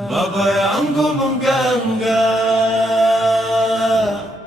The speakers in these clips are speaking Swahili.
Baba yangu mganga,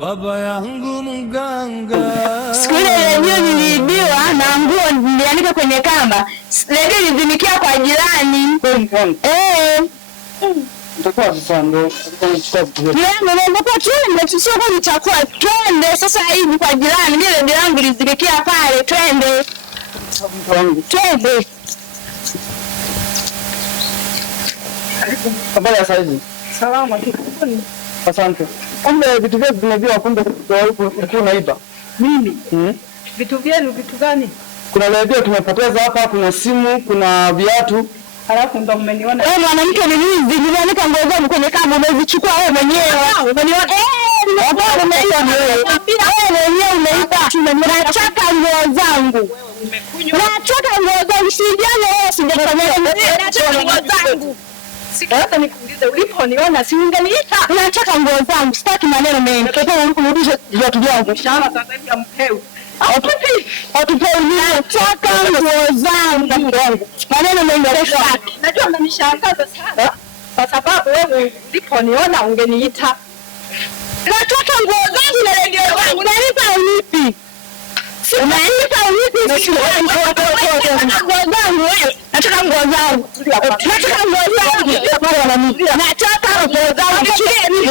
baba yangu mganga. Siku ile redio niliibiwa na nguo nilianika kwenye kamba. Redio ilizimikia kwa jirani. Nitakuwa sasa ndo twende chakula twende sasa hivi kwa jirani. Mimi redio yangu ilizimikia pale, twende. Twende. habari ya saizi. Salama tu. Asante. Kumbe vitu vyetu vimebiwa, kumbe ulikuwa unaiba. Mimi? Vitu vyenu vitu gani? Kuna redio tumepoteza hapa, kuna simu, kuna viatu. Halafu ndo mmeniona. Wewe mwanamke ni mwizi, nimeanika nguo zangu kwenye kamba, umezichukua wewe mwenyewe. Umeniona? Hapo umeiba wewe. Wewe mwenyewe umeiba. Nataka nguo zangu. Nataka nguo zangu, sijana wewe sijafanya. Nataka nguo zangu. Sikuweza nikuulize uliponiona si ungeniita. Nataka nguo zangu, sitaki maneno mengi. Nataka urudishe viatu vyangu. Mshahara sasa hivi ampeu. Nataka nguo zangu. Maneno mengi sitaki. Najua mnanishangaza sana. Kwa sababu wewe uliponiona ungeniita. Nataka nguo zangu na redio yangu. Unanipa unipi? Unanipa unipi? Nataka nguo zangu wewe. Nataka nguo zangu. Nataka nguo zangu. Nataka nguo zangu.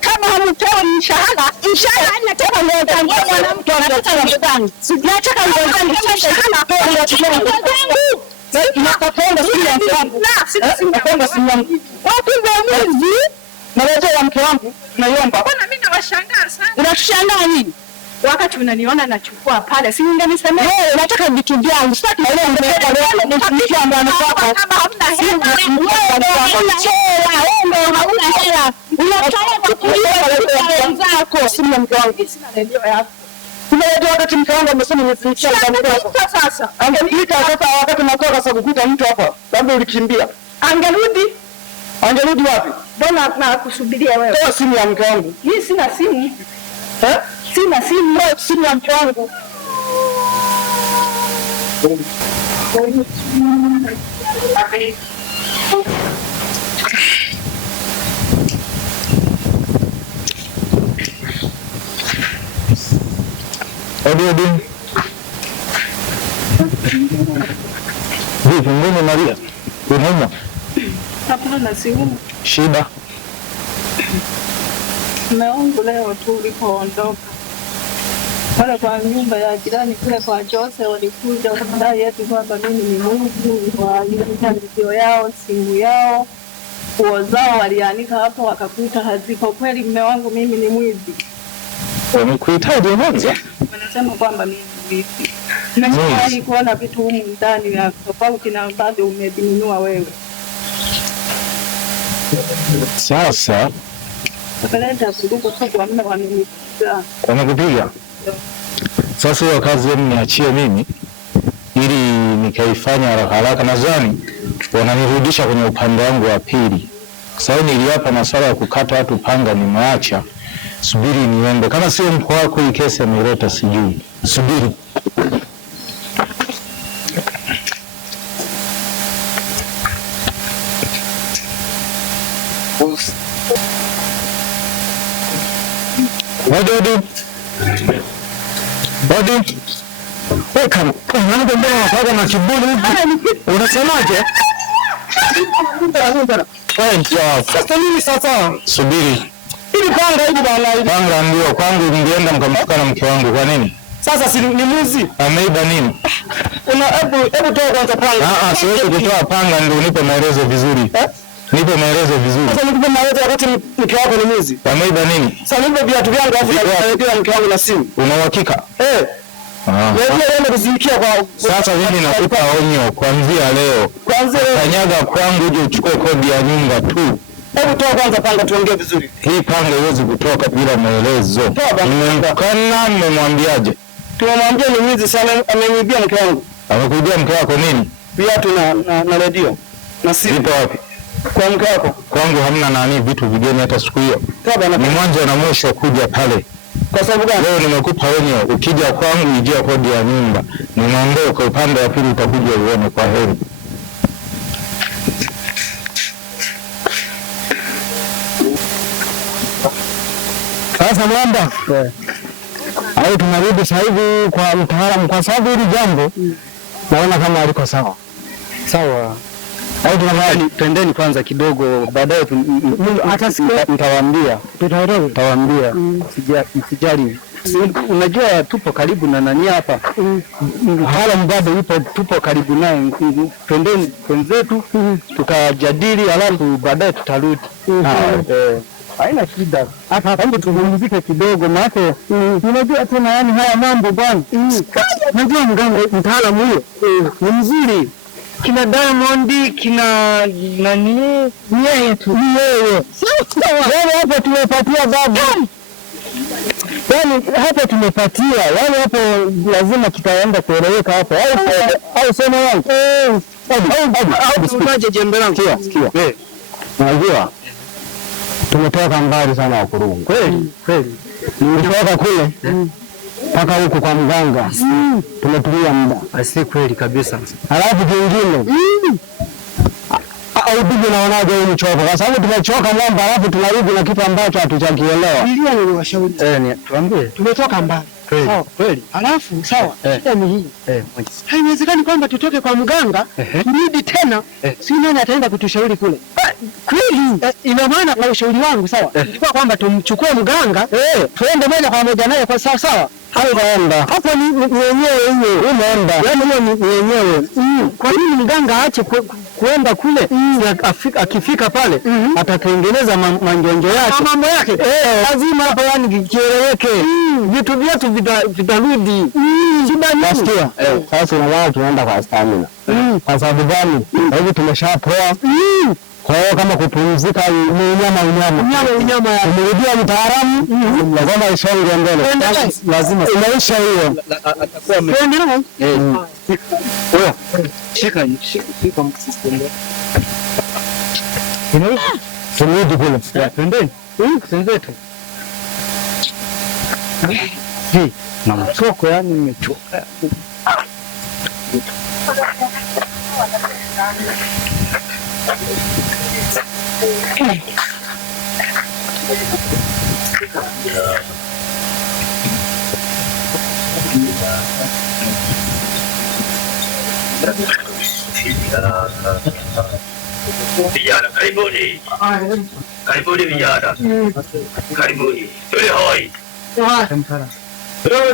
Kama hampewi mshahara, nataka nguo zangu. Mwanamke anataka nguo zangu. Nataka nguo zangu. Nataka nguo zangu. Nakapenda simu yangu. Wapi ndio mwizi? Naletea mke wangu. Naiomba. Bwana mimi nawashangaa sana. Unashangaa nini? Wakati unaniona nachukua pale, si ungenisemea wewe nataka vitu vyangu. Sitaki ile ungependa leo nifikie ndani kwako. Kama hamna hela, wewe hauna hela. Unataka kukuliwa wenzako. Simu mke wangu. Sina redio yako. Kuna redio wakati mke wangu amesema nifikie ndani kwako. Sasa angelipita sasa wakati natoka sasa kukuta mtu hapa. Labda ulikimbia. Angerudi wapi? Mbona nakusubiria wewe? Toa simu ya mke wangu. Mimi sina simu. Sina simu, simu ya mke wangu. Odi. Vipi mbona Maria? Unauma? Hapana, siumu. Shida? Mume wangu leo tu ulipoondoka wale kwa nyumba ya jirani kule kwa Jose walikuja wakadai yetu kwamba mimi ni mwizi, walianika video yao, simu yao, nguo zao walianika hapo wakakuta hazipo. Kweli mume wangu mimi ni mwizi? Wamekuitaje mwanzo? Wanasema kwamba mimi ni mwizi. Nimeshawahi kuona vitu humu ndani ya tofauti na ambavyo umevinunua wewe. Sasa Wakaleta kuduku kubwa mno wamenipiga. wamekupiga? Sasa hiyo kazi yenu niachie mimi ili nikaifanya haraka. Nadhani wananirudisha kwenye upande wangu wa pili. Sasa niliapa masuala ya kukata watu panga nimeacha. Subiri niende. Kama sio mko wako hii kesi ameleta sijui. Subiri. Bodi. Weka mwanangu mbona unapaga na kiburi hivi? Unasemaje? Sasa nini sasa? Subiri. Ili panga hivi bwana hivi. Panga ndio kwangu ningeenda mkamfuka na mke wangu kwa nini? Sasa si ni mwizi. Ameiba nini? Hebu toa kwanza panga. Siwezi kutoa panga ndio unipe maelezo vizuri. Nipe maelezo vizuri. Sasa nikupe maelezo wakati mke wako ni mwizi. Ameiba nini? Sasa nipe viatu vyangu afu na mke wangu na simu. Una uhakika? Wewe kuzikia kwa sasa mimi nakupa onyo kuanzia leo. Kanyaga kwangu uje uchukue kodi ya nyumba tu. Hebu toa kwanza panga tuongee vizuri. Hii panga haiwezi kutoka bila maelezo. Nimemkana, nimemwambiaje? Tumemwambia ni mwizi sana, ameniibia mke wangu. Amekuibia mke wako nini? Viatu na redio. Na simu. Ipo wapi? Kwa mke wako. Kwangu hamna nani vitu vigeni hata siku hiyo. Ni mwanzo na mwisho kuja pale. Kwa sababu gani? Leo nimekupa onyo, ukija kwangu ijia kodi ya nyumba. Ninaondoka upande wa pili utakuja uone. Kwa heri. Sasa mwamba au tunarudi sasa hivi kwa mtaalamu, kwa sababu hili jambo naona kama aliko sawa sawa. Au tunafanya twendeni kwanza kidogo, baadaye hata nitawaambia, tutawaambia msijali. Unajua tupo karibu na nani hapa, mtaalamu bado yupo, tupo karibu naye. Twendeni wenzetu tukajadili, alafu baadaye tutarudi. Haina shida. Hapa hebu tuzungumzike kidogo, maana unajua tena yani haya mambo bwana. Unajua mganga mtaalamu huyo ni mzuri. Kina Diamond, kina nani, yeye tu yeye. Yaani hapa tumepatia babu. Yaani hapa tumepatia. Yaani hapo lazima kitaenda kueleweka hapo. Au sema wangu. Au tunaje jembe langu. Sikia. Unajua tumetoka mbali sana Wakurungu. Kweli. Nilitoka kule mpaka huku kwa mganga. Tumetumia muda. Asi kweli kabisa. Alafu kingine au bibi naonaje huu mchoko? Kwa sababu tumechoka mwamba, alafu tunarudi na kitu ambacho hatujakielewa. Nilia niliwashauri. Tuambie. Tumetoka mbali. Sawa kweli. Alafu sawa. Ni hii. Haiwezekani kwamba tutoke kwa mganga, turudi tena. Si nani ataenda kutushauri kule? Kweli. Ina maana kwa ushauri wangu sawa. Kwa kwamba tumchukue mganga, tuende moja kwa moja naye kwa sawa sawa. Hapo ni wenyewe hiyo. Unaenda. Yaani hiyo ni wenyewe. Kwa nini mganga aache kuenda kule? Akifika pale atatengeneza manjonjo yake. Mambo yake. Lazima hapo yani kieleweke. Vitu vyetu vitarudi. Nasikia. Sasa unaona tunaenda kwa stamina. Kwa sababu gani? Hivi tumeshapoa. Kwa hiyo kama kupumzika unyama ya kurudia mtaalamu lazima isonge mbele. Lazima inaisha hiyo. Atakuwa tuendelee. Wewe shika msistembe. Tunarudi kule. Twendeni. Senzetu. Na mchoko yani nimechoka. Vijana karibuni. Karibuni vijana. Karibuni. Tuli hoi.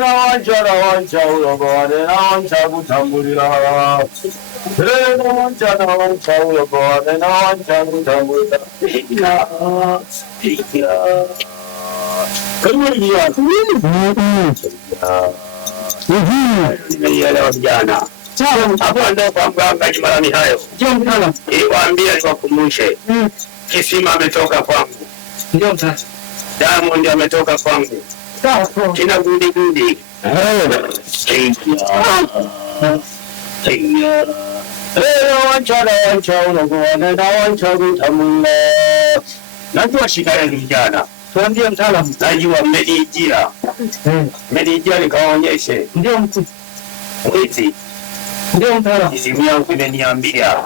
na wancha uyogoane na wancha kutambulira na wancha uyogoane na wancha kutambulira Nimeelewa vijana. Hapo ndio kwa mganga Jumalani hayo. Niwaambie niwakumbushe. Kisima ametoka kwangu. Ndio sasa. Diamond ametoka kwangu. Kina gudi. Wancha uyogoane na wancha kutambulira. Najua shida ya vijana. Tuambie mtaalamu. Najua mmeniijia. Mmeniijia nikaonyeshe. Ndio mkuu. Hizi. Ndio mtaalamu. Simu yangu imeniambia.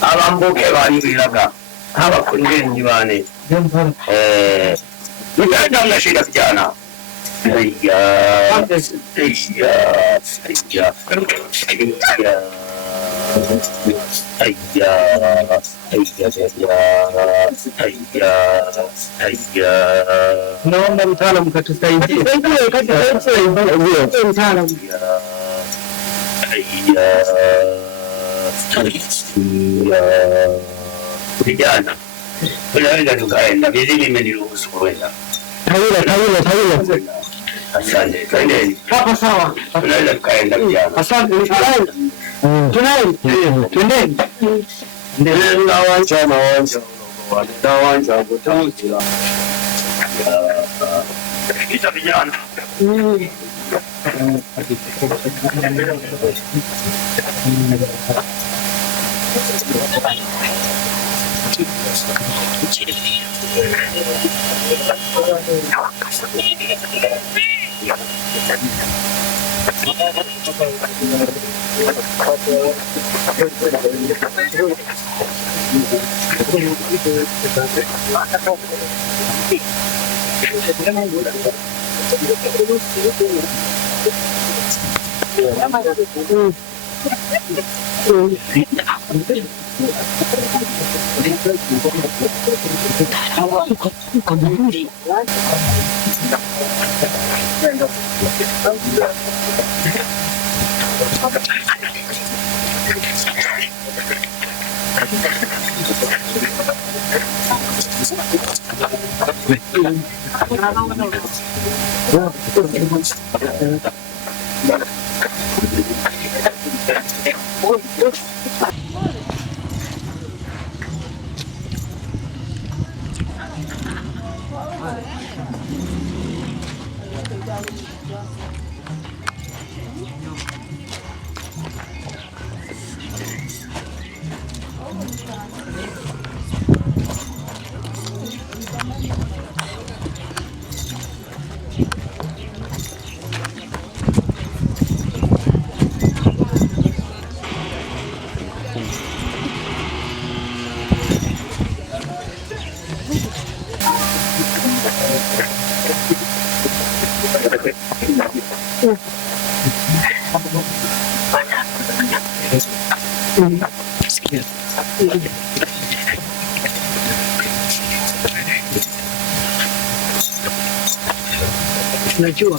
Abamboke banibiraga. Abakundenyi bane. Ndio mtaalamu. Mtanda mna shida vijana. Naomba mtaalamu katusaidie. Mtaalamu. Vijana. Tunaweza tukaenda. Mizimu imeniruhusu kwenda. Tawile. Asante. Twendeni. Hapa sawa. Tunaweza tukaenda vijana. Asante. Twendeni. Na wancha kutambulira. Kita vijana. Najua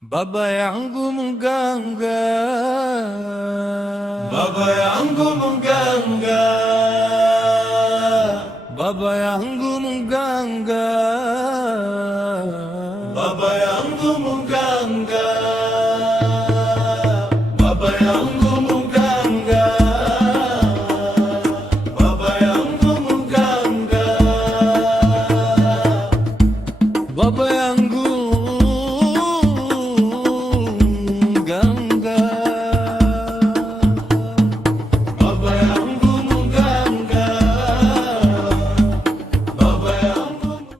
baba yangu mganga, baba yangu mganga, baba yangu mganga.